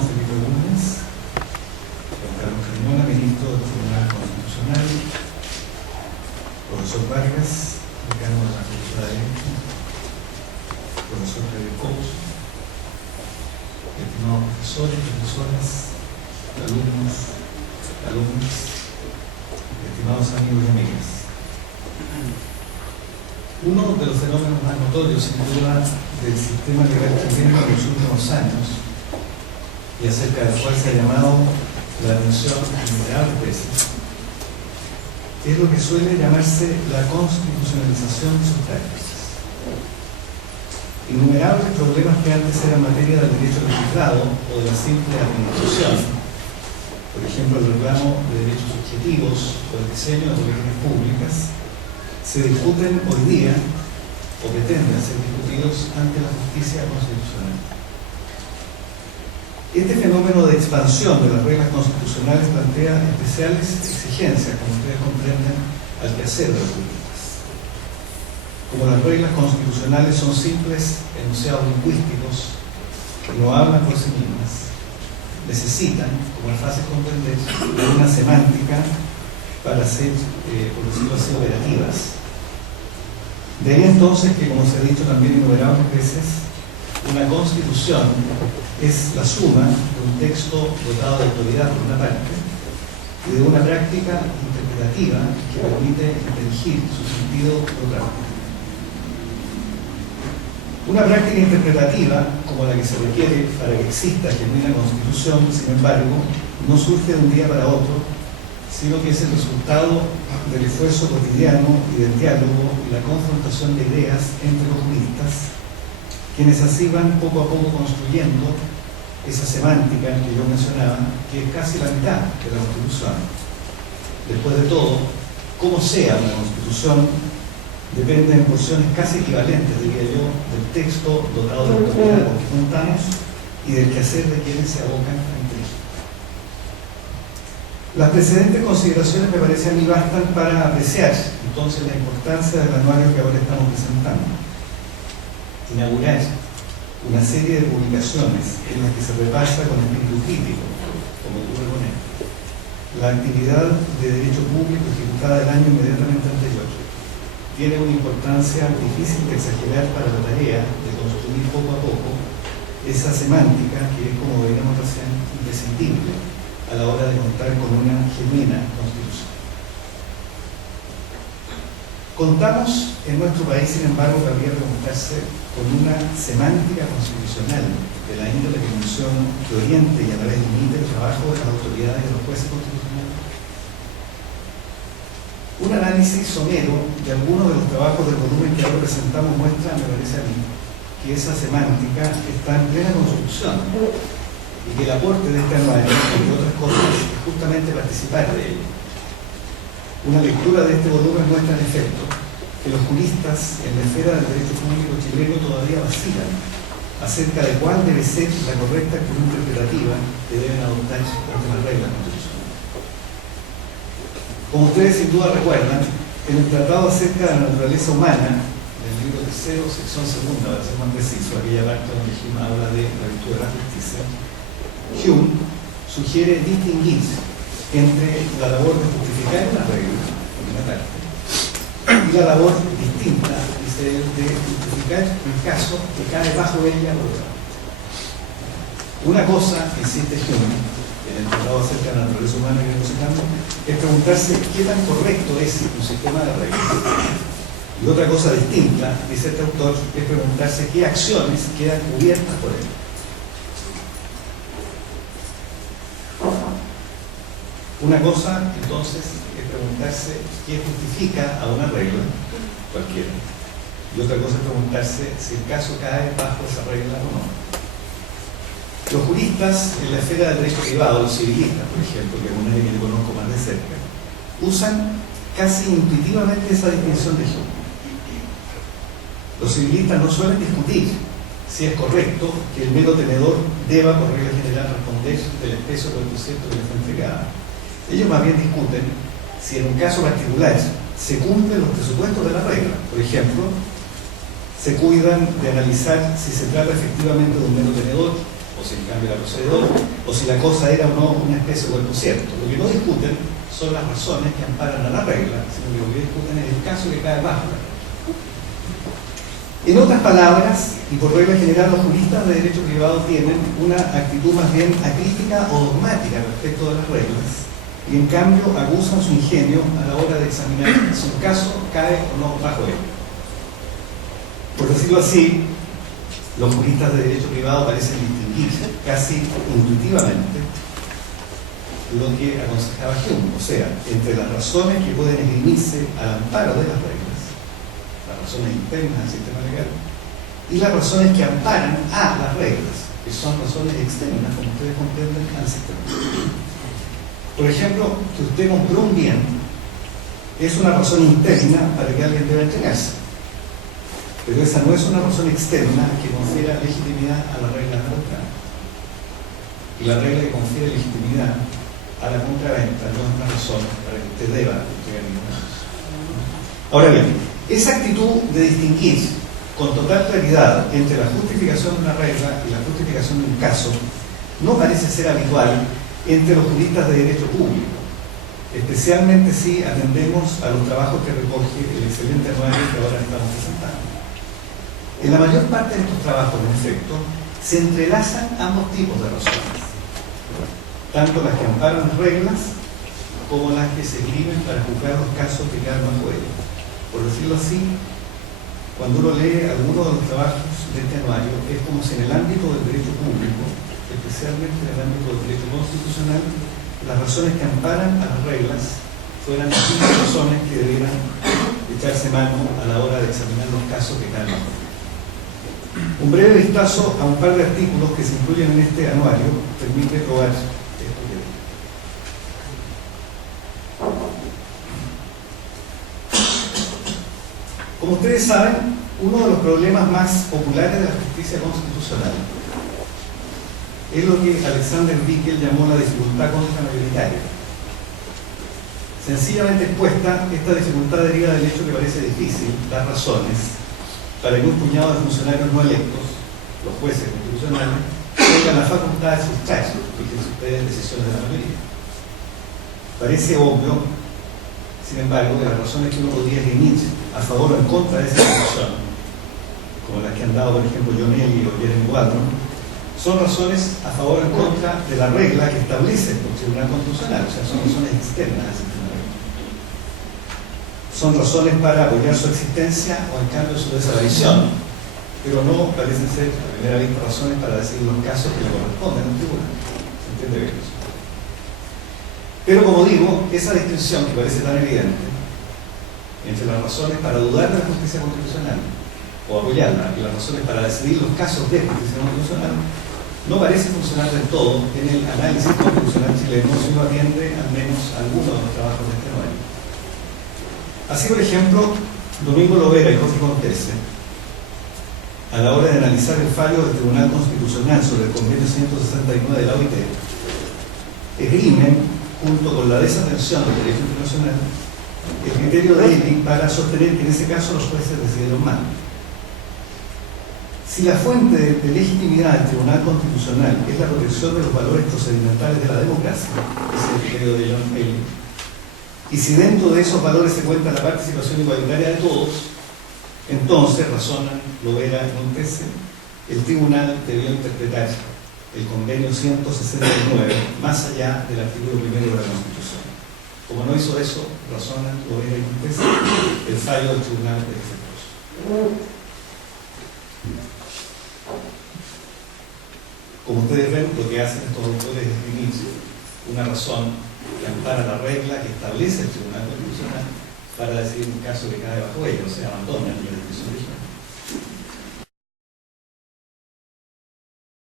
don Felipe Bulnes, don Carlos Carmona, ministro del Tribunal Constitucional, profesor Vargas, decano de la Facultad de Derecho, profesor Javier Cous, estimados profesores, profesoras, alumnos, estimados amigos y amigas. Uno de los fenómenos más notorios, sin duda, del sistema legal chileno en los últimos años, y acerca del cual se ha llamado la atención innumerables veces, es lo que suele llamarse la constitucionalización de sus prácticas. Innumerables problemas que antes eran materia del derecho legislado o de la simple administración, por ejemplo el reclamo de derechos subjetivos o el diseño de políticas públicas, se discuten hoy día o pretenden ser discutidos ante la justicia constitucional. Este fenómeno de expansión de las reglas constitucionales plantea especiales exigencias, como ustedes comprenden, al quehacer de los juristas. Como las reglas constitucionales son simples enunciados lingüísticos que no hablan por sí mismas, necesitan, como es fácil comprender, de una semántica para ser, por decirlo así, operativas. De ahí entonces que, como se ha dicho también innumerables veces, una constitución es la suma de un texto dotado de autoridad por una parte y de una práctica interpretativa que permite dirigir su sentido por otra parte. Una práctica interpretativa, como la que se requiere para que exista genuina constitución, sin embargo, no surge de un día para otro, sino que es el resultado del esfuerzo cotidiano y del diálogo y la confrontación de ideas entre los juristas, quienes así van poco a poco construyendo esa semántica que yo mencionaba, que es casi la mitad de la Constitución. Después de todo, como sea una Constitución, depende en porciones casi equivalentes, diría yo, del texto dotado de autoridad con que contamos y del quehacer de quienes se abocan entre ellos. Las precedentes consideraciones me parece a mí bastan para apreciar entonces la importancia del anuario que ahora estamos presentando. Inaugurar una serie de publicaciones en las que se repasa con espíritu crítico, como ocurre con él, la actividad de derecho público ejecutada el año inmediatamente anterior. Tiene una importancia difícil de exagerar para la tarea de construir poco a poco esa semántica que es, como veíamos recién, imprescindible a la hora de contar con una genuina constitución. Contamos en nuestro país, sin embargo, cabría preguntarse, con una semántica constitucional de la índole que menciono, que oriente y a la vez limite el trabajo de las autoridades y de los jueces constitucionales. Un análisis somero de algunos de los trabajos del volumen que ahora presentamos muestra, me parece a mí, que esa semántica está en plena construcción y que el aporte de este anuario, entre otras cosas, es justamente participar de ello. Una lectura de este volumen muestra en efecto que los juristas en la esfera del derecho público chileno todavía vacilan acerca de cuál debe ser la correcta actitud interpretativa que deben adoptar ante las reglas constitucionales. Como ustedes sin duda recuerdan, en el Tratado acerca de la naturaleza humana, en el libro tercero, sección segunda, para ser más preciso, aquella parte donde Hume habla de la virtud de la justicia, Hume sugiere distinguir entre la labor de justificar una regla, por una parte, y la labor distinta, dice él, de justificar el caso que cae bajo ella por otra. Una cosa, insiste Hume, en el tratado acerca de la naturaleza humana que estamos citando, es preguntarse qué tan correcto es un sistema de reglas. Y otra cosa distinta, dice este autor, es preguntarse qué acciones quedan cubiertas por él. Una cosa, entonces, es preguntarse qué justifica a una regla, cualquiera. Y otra cosa es preguntarse si el caso cae bajo esa regla o no. Los juristas en la esfera del derecho privado, los civilistas, por ejemplo, que es un área que yo conozco más de cerca, usan casi intuitivamente esa distinción de Hume. Los civilistas no suelen discutir si es correcto que el mero tenedor deba, por regla general, responder del expreso por el concepto que le fue entregado. Ellos más bien discuten si en un caso particular se cumplen los presupuestos de la regla. Por ejemplo, se cuidan de analizar si se trata efectivamente de un mero tenedor o o si el cambio era procededor, o si la cosa era o no una especie de cuerpo cierto. Lo que no discuten son las razones que amparan a la regla, sino que lo que discuten es el caso que cae bajo la regla. En otras palabras, y por regla general, los juristas de derecho privado tienen una actitud más bien acrítica o dogmática respecto de las reglas, y en cambio abusan su ingenio a la hora de examinar si un caso cae o no bajo él. Por decirlo así, los juristas de derecho privado parecen distinguir casi intuitivamente lo que aconsejaba Hume, o sea, entre las razones que pueden esgrimirse al amparo de las reglas, las razones internas del sistema legal, y las razones que amparan a las reglas, que son razones externas, como ustedes comprenden, al sistema. Por ejemplo, que usted compró un bien es una razón interna para que alguien deba entregarse, pero esa no es una razón externa que confiera legitimidad a la regla neutral. Y la regla que confiere legitimidad a la compraventa no es una razón para que usted deba entregar ninguna cosa. Ahora bien, esa actitud de distinguir con total claridad entre la justificación de una regla y la justificación de un caso no parece ser habitual entre los juristas de derecho público, especialmente si atendemos a los trabajos que recoge el excelente anuario que ahora estamos presentando. En la mayor parte de estos trabajos, en efecto, se entrelazan ambos tipos de razones, tanto las que amparan las reglas como las que se escriben para juzgar los casos que quedan bajo ellas. Por decirlo así, cuando uno lee algunos de los trabajos de este anuario, es como si en el ámbito del derecho público, especialmente en el ámbito del derecho constitucional, las razones que amparan a las reglas fueran las mismas razones que debieran echarse mano a la hora de examinar los casos que caen bajo. Un breve vistazo a un par de artículos que se incluyen en este anuario permite probar esto. Como ustedes saben, uno de los problemas más populares de la justicia constitucional es lo que Alexander Bickel llamó la dificultad contramayoritaria. Sencillamente expuesta, esta dificultad deriva del hecho que parece difícil dar razones para que un puñado de funcionarios no electos, los jueces constitucionales, tengan la facultad de sustraer, fíjense ustedes, decisiones de la mayoría. Parece obvio, sin embargo, que las razones que uno podría esgrimir a favor o en contra de esa decisión, como las que han dado, por ejemplo, John Elly o Jeremy Waldron, son razones a favor o en contra de la regla que establece el Tribunal Constitucional, o sea, son razones externas al sistema legal. Son razones para apoyar su existencia o en cambio su desaparición, pero no parecen ser a primera vista razones para decidir los casos que le corresponden al tribunal. ¿Se entiende bien eso? Pero como digo, esa distinción que parece tan evidente entre las razones para dudar de la justicia constitucional o apoyarla y las razones para decidir los casos de justicia constitucional no parece funcionar del todo en el análisis constitucional chileno si uno atiende al menos algunos de los trabajos de este anuario. Así, por ejemplo, Domingo Lovera y Jorge Contese, a la hora de analizar el fallo del Tribunal Constitucional sobre el convenio 169 de la OIT, esgrimen, junto con la desatención del derecho internacional, el criterio de Elly para sostener que en ese caso los jueces decidieron mal. Si la fuente de legitimidad del Tribunal Constitucional es la protección de los valores procedimentales de la democracia, es el criterio de John Elly, y si dentro de esos valores se cuenta la participación igualitaria de todos, entonces, razonan Lovera y Contese, el tribunal debió interpretar el convenio 169 más allá del artículo 1 de la Constitución. Como no hizo eso, razonan Lovera y Contese, el fallo del tribunal de defectuoso. Como ustedes ven, lo que hacen estos autores es escribir una razón que ampara la regla que establece el Tribunal Constitucional para decidir un caso que cae bajo ella, o sea, abandonan la decisión original.